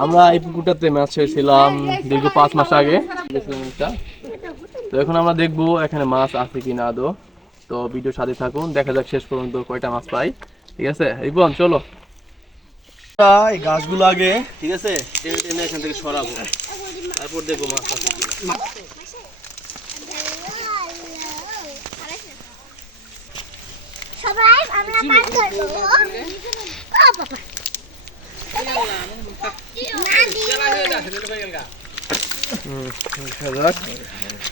আমরা এই পুকুরটাতে মাছ ছেড়েছিলাম দীর্ঘ 5 মাস আগে। তো এখন আমরা দেখবো এখানে মাছ আছে কিনা আদৌ। তো ভিডিও সাথে থাকুন, দেখা যাক শেষ পর্যন্ত কয়টা মাছ পাই। ঠিক আছে রিপন, চলো। এই গাছগুলো আগে ঠিক আছে টেনে টেনে এখান থেকে সরাবো, তারপর দেখবো মাছ আছে কিনা। সবাই আমরা পাস করব। বাবা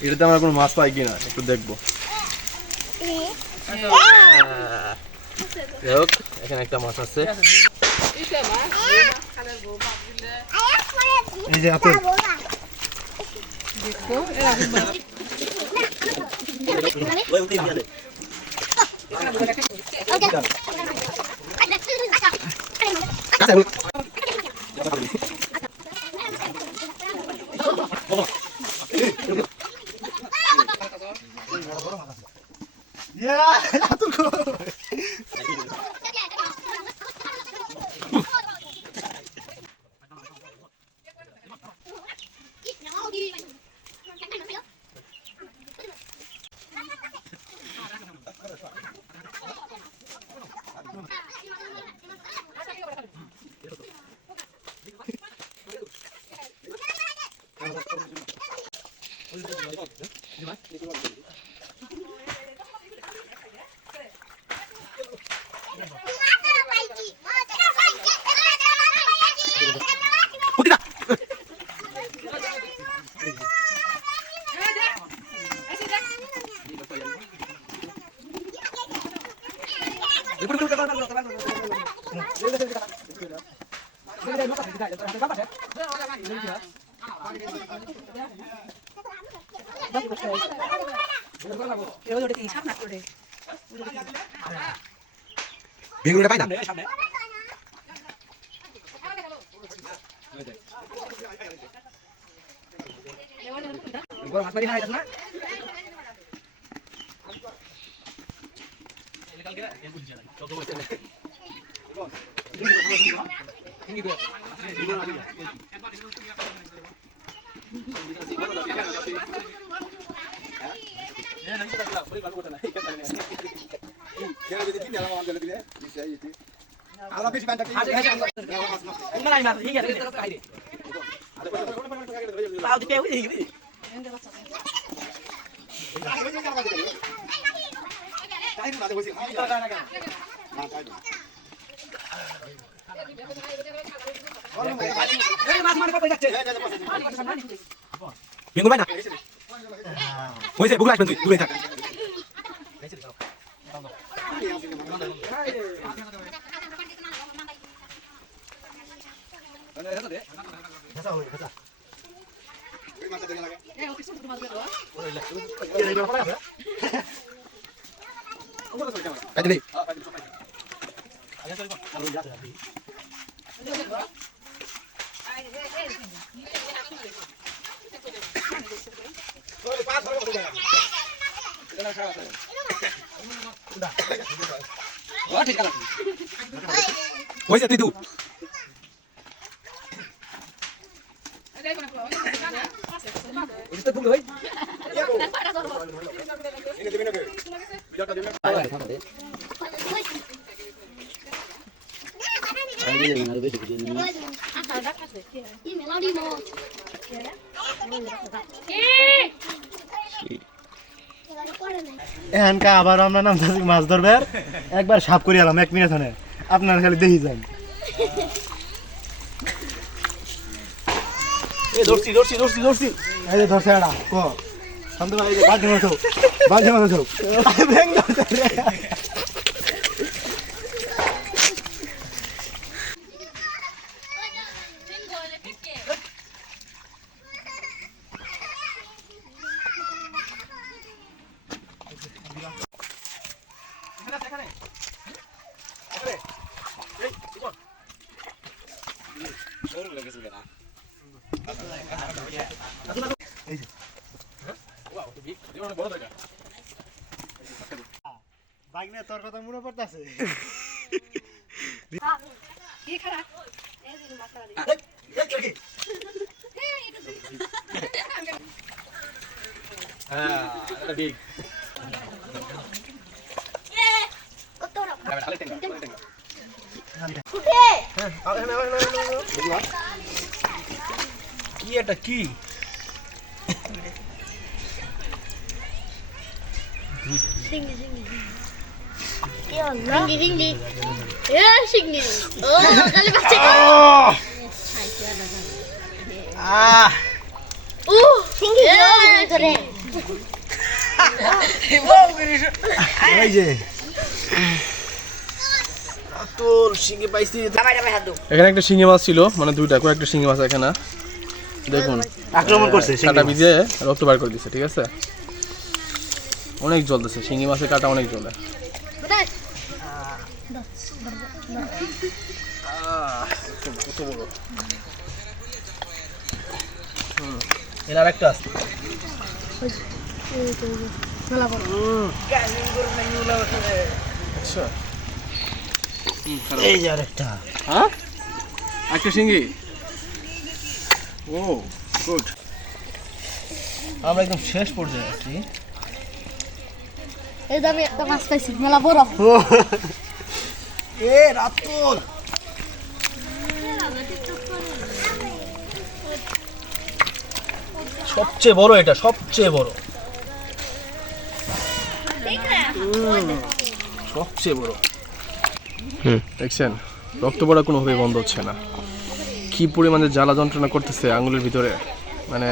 এটাতে আমরা কোনো মাছ পাই কিনা একটু দেখবো। এখানে একটা মাছ আছে। এই যে আপেল। বেগুনটা পাই না বেগুন পাই না হয়েছে বুকলা আসবেন তুই দূরে থাক হয়েছে তুই দু এখানকা আবার আমরা নামতেছি মাছ ধরবে, একবার সাপ করে এলাম 1 মিনিট হনে আপনারা খালি দেখি যান। ধরছি ধরছি ধরছি ধরছি। এই যে ধরছে এটা ক শান্ত ভাই, এই যে বাজে মাছ বাজে মাছ ব্যাং ধরছে রে। বাইকনে তোর কথা মনে পড়তাছে। কি খারাপ এই যে মাছারি উঠে কি এটা কি কি হলো ডিঙ্গি এ শিগগির ও কালি বাচ্চা ও শিগগির ধরে এই যে তোর শিঙে পাইছি এখানে একটা শিঙি মাছ ছিল, মানে দুইটা কয়েকটা শিঙি মাছ এখানে দেখুন আক্রমণ করছে কাটা ভিজে রক্ত বার করে দিচ্ছে। ঠিক আছে, অনেক জ্বলতেছে শিঙি মাছের কাটা, অনেক জ্বলে। এর আরেকটা আছে আচ্ছা, এই যে আরেকটা হ্যাঁ একটা শিঙি। ও গুড। আমরা একদম শেষ পর্যায়ে আছি। এই দামি একটা মাছ পাইছি মেলা বড় এ রাতুল সবচেয়ে বড়, এটা সবচেয়ে বড়, সবচেয়ে বড়। দেখছেন রক্ত পড়া কোনোভাবেই বন্ধ হচ্ছে না, কি পরিমাণে জ্বালা যন্ত্রণা করতেছে আঙুলের ভিতরে, মানে